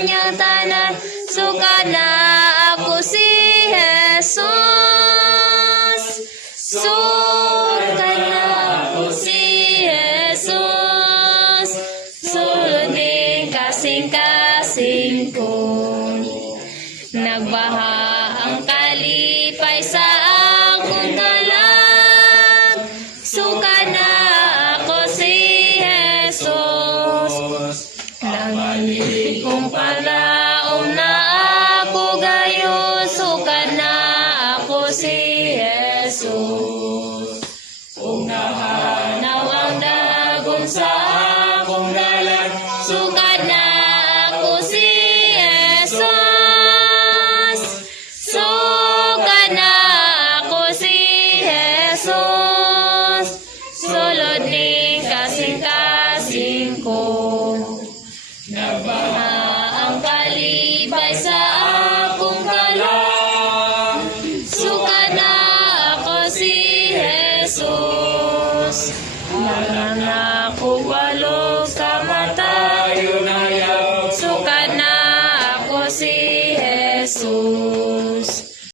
kanyang tanan. Sukad na ako si Jesus. Sukad na ako si Jesus. Sulod din kasing-kasing ko. Nagbaha ang kalipay sa akong dalag. Sukad na ako si Jesus. Nangilig kong palaom na ako gayon. Sukad na ako si Jesus. Kung nahanaw ang dagon sa akong dalag. Sukad na ako si Jesus. Sukad na ako si Jesus. Sulod ni kasing-kasing ko. Nagbaha ang kalipay sa akong dalag. Sukad na ako si Jesus. Nananakuha